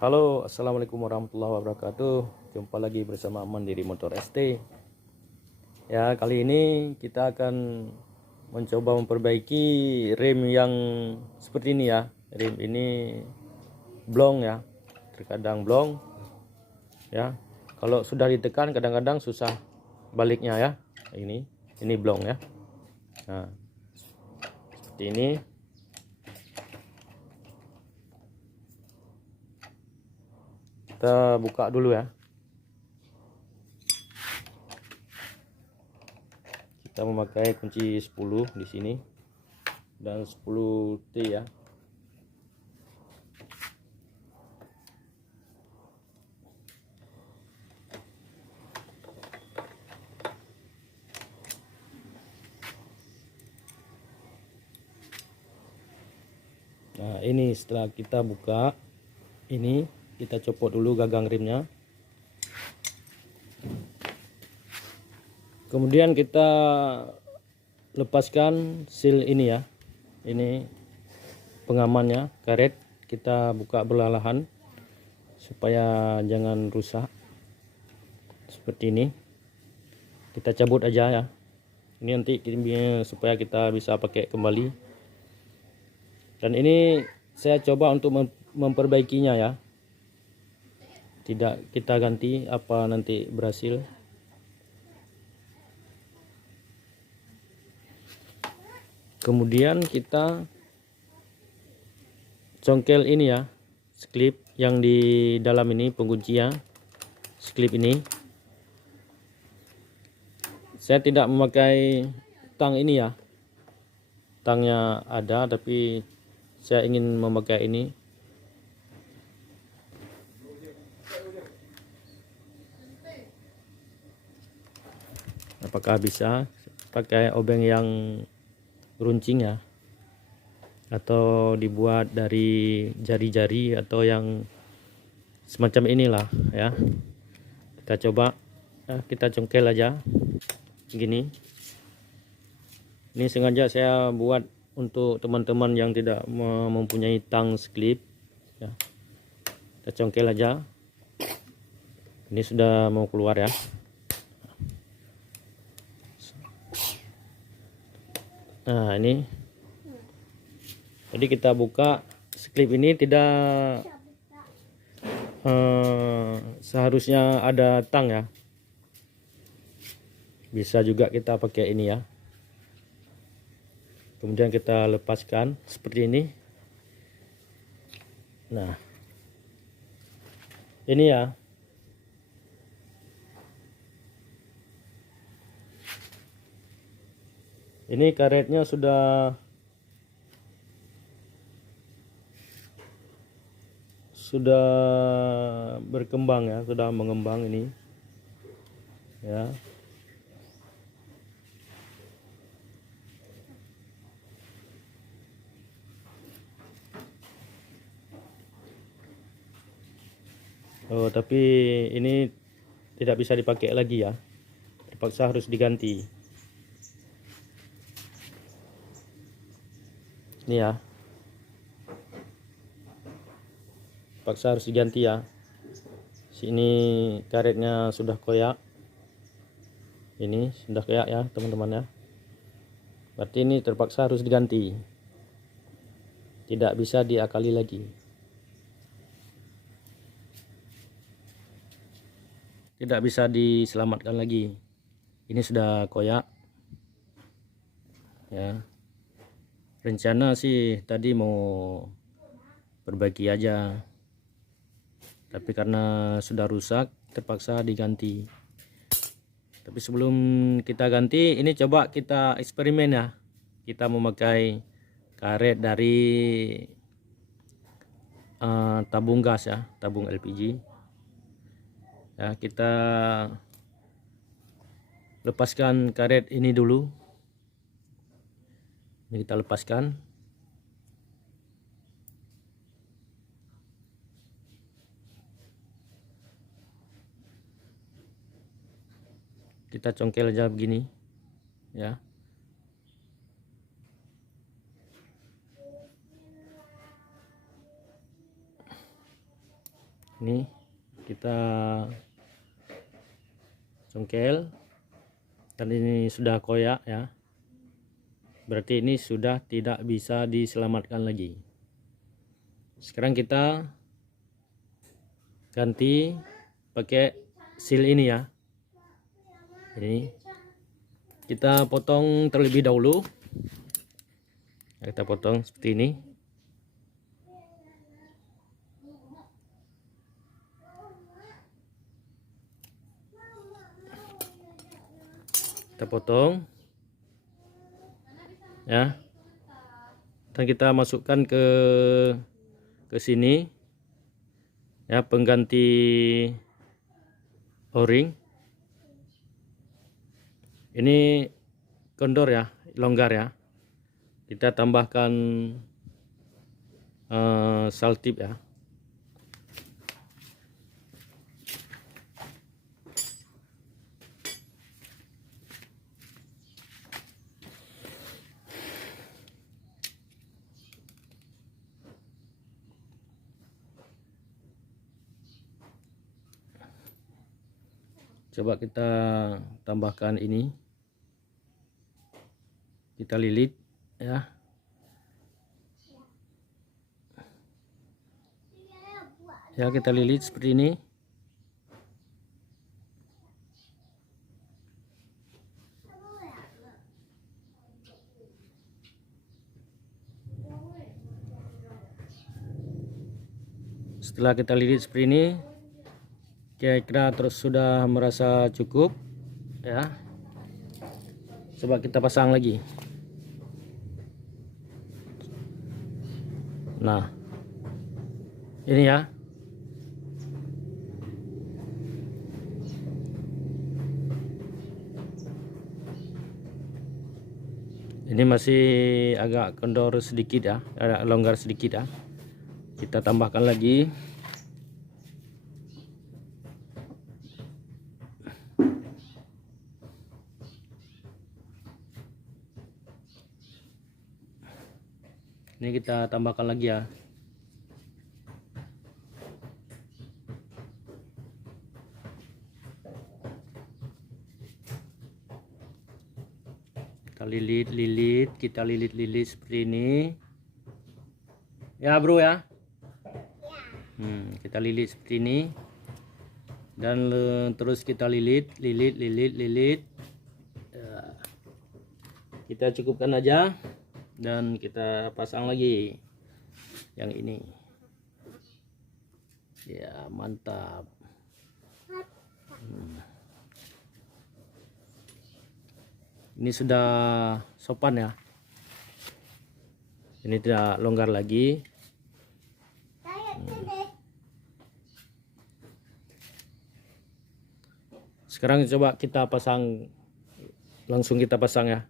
Halo, assalamualaikum warahmatullahi wabarakatuh. Jumpa lagi bersama Mandiri Motor ST. Ya, kali ini kita akan mencoba memperbaiki rem yang seperti ini ya. Rem ini blong ya, terkadang blong ya. Kalau sudah ditekan kadang-kadang susah baliknya ya. Ini blong ya. Nah, seperti ini. Kita buka dulu ya. Kita memakai kunci 10 di sini dan 10T ya. Nah, ini setelah kita buka, ini kita copot dulu gagang remnya. Kemudian kita lepaskan seal ini ya. Ini pengamannya, karet kita buka perlahan supaya jangan rusak. Seperti ini. Kita cabut aja ya. Ini nanti supaya kita bisa pakai kembali. Dan ini saya coba untuk memperbaikinya ya. Tidak kita ganti apa nanti berhasil. Kemudian kita congkel ini ya, klip yang di dalam ini pengunci ya, klip ini. Saya tidak memakai tang ini ya, tangnya ada tapi saya ingin memakai ini. Apakah bisa pakai obeng yang runcing ya, atau dibuat dari jari-jari atau yang semacam inilah ya. Kita coba kita congkel aja gini. Ini sengaja saya buat untuk teman-teman yang tidak mempunyai tang klip ya. Kita congkel aja. Ini sudah mau keluar ya. Nah, ini jadi kita buka klip ini tidak seharusnya ada tang ya. Bisa juga kita pakai ini ya. Kemudian kita lepaskan seperti ini. Nah, ini ya. Ini karetnya sudah berkembang ya, sudah mengembang ini ya. Oh, tapi ini tidak bisa dipakai lagi ya, terpaksa harus diganti ini ya, terpaksa harus diganti ya. Sini karetnya sudah koyak, ini sudah koyak ya teman-teman ya, berarti ini terpaksa harus diganti, tidak bisa diakali lagi, tidak bisa diselamatkan lagi. Ini sudah koyak ya. Rencana sih tadi mau perbaiki aja, tapi karena sudah rusak terpaksa diganti. Tapi sebelum kita ganti, ini coba kita eksperimen ya. Kita memakai karet dari tabung gas ya, tabung LPG ya. Kita lepaskan karet ini dulu. Ini kita lepaskan. Kita congkel aja begini ya. Ini kita congkel, dan ini sudah koyak ya, berarti ini sudah tidak bisa diselamatkan lagi. Sekarang kita ganti pakai seal ini ya. Ini kita potong terlebih dahulu. Kita potong seperti ini. Kita potong ya, dan kita masukkan ke sini ya, pengganti o-ring. Ini kendor ya, longgar ya. Kita tambahkan saltip ya. Coba kita tambahkan ini, kita lilit ya. Ya, kita lilit seperti ini. Setelah kita lilit seperti ini, kira-kira terus sudah merasa cukup ya. Coba kita pasang lagi. Nah, ini ya. Ini masih agak kendor sedikit ya, agak longgar sedikit ya. Kita tambahkan lagi. Ini kita tambahkan lagi ya. Kita lilit-lilit, kita lilit-lilit seperti ini. Ya, bro ya. Kita lilit seperti ini. Dan terus kita lilit. Ya. Kita cukupkan aja. Dan kita pasang lagi yang ini. Ya, mantap. Ini sudah sopan ya. Ini tidak longgar lagi. Sekarang coba kita pasang, langsung kita pasang ya.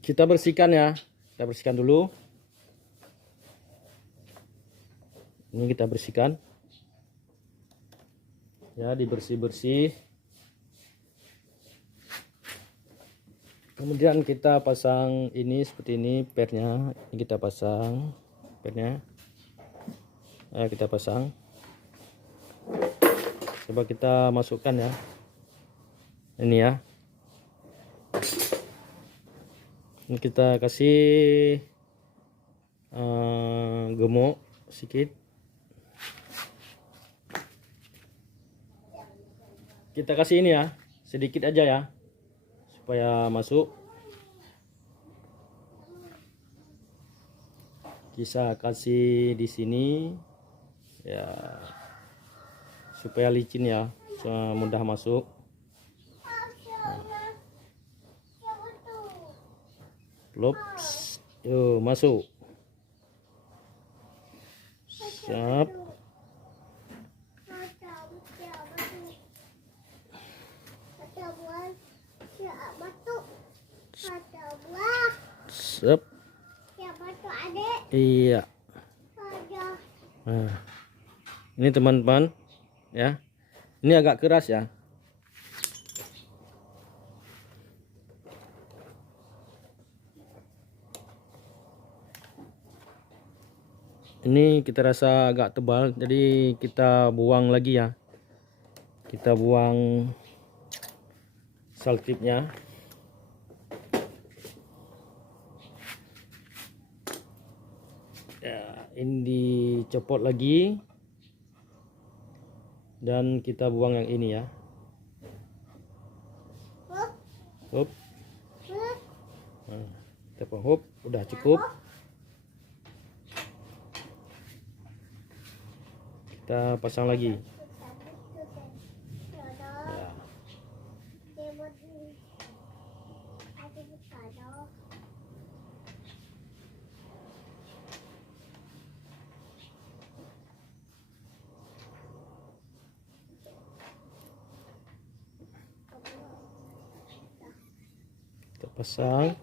Kita bersihkan ya. Kita bersihkan dulu. Ini kita bersihkan. Ya, dibersih-bersih. Kemudian kita pasang ini seperti ini, pernya. Ini kita pasang pernya. Nah, kita pasang. Coba kita masukkan ya. Ini ya. Ini kita kasih gemuk sedikit. Kita kasih ini ya, sedikit aja ya, supaya masuk. Kita kasih di sini ya, supaya licin ya, mudah masuk. Lops, yuk masuk. Siap. Siap. Iya. Nah, ini teman-teman ya. Ini agak keras ya. Ini kita rasa agak tebal, jadi kita buang lagi ya. Kita buang saltipnya. Ya, ini dicopot lagi. Dan kita buang yang ini ya. Hop. Nah, kita buang, hop, udah cukup. Kita pasang lagi. Ya. Kita pasang.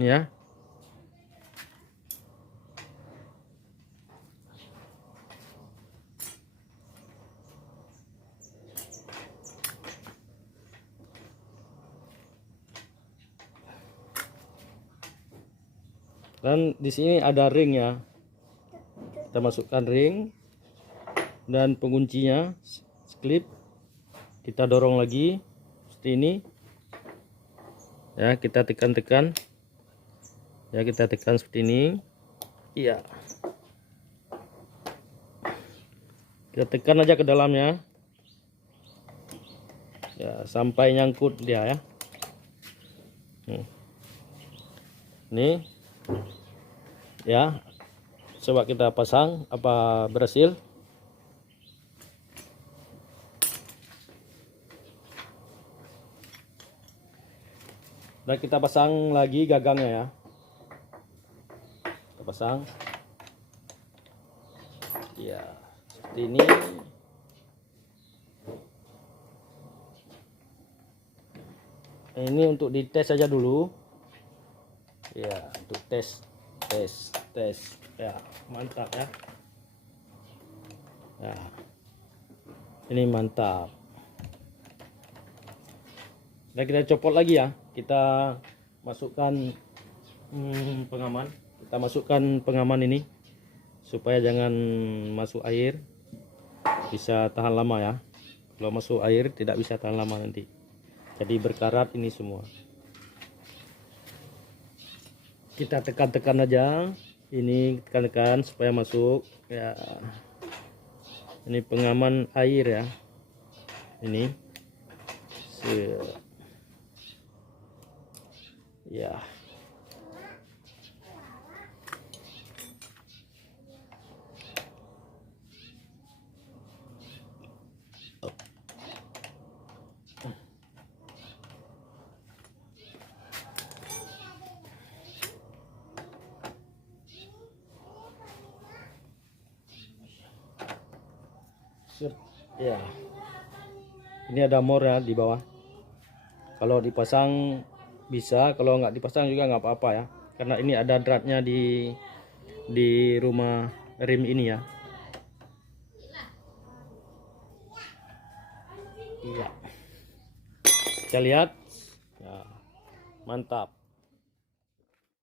Ini ya. Dan di sini ada ring ya. Kita masukkan ring dan penguncinya, klip. Kita dorong lagi seperti ini. Ya, kita tekan-tekan. Ya, kita tekan seperti ini. Iya. Kita tekan aja ke dalamnya. Ya, sampai nyangkut dia ya. Nih. Ya. Coba kita pasang, apa berhasil? Dan kita pasang lagi gagangnya ya. Kita pasang. Ya, seperti ini. Ini untuk dites saja dulu. Ya, untuk tes. Ya, mantap ya. Ya. Ini mantap. Dan kita copot lagi ya. Kita masukkan pengaman. Kita masukkan pengaman ini supaya jangan masuk air, bisa tahan lama ya. Kalau masuk air tidak bisa tahan lama nanti, jadi berkarat ini semua. Kita tekan-tekan aja, ini tekan-tekan supaya masuk ya. Ini pengaman air ya, ini ya. Ya, ini ada mor ya di bawah. Kalau dipasang bisa, kalau nggak dipasang juga nggak apa-apa ya, karena ini ada dratnya di rumah rim ini ya. Iya, kita lihat ya, mantap.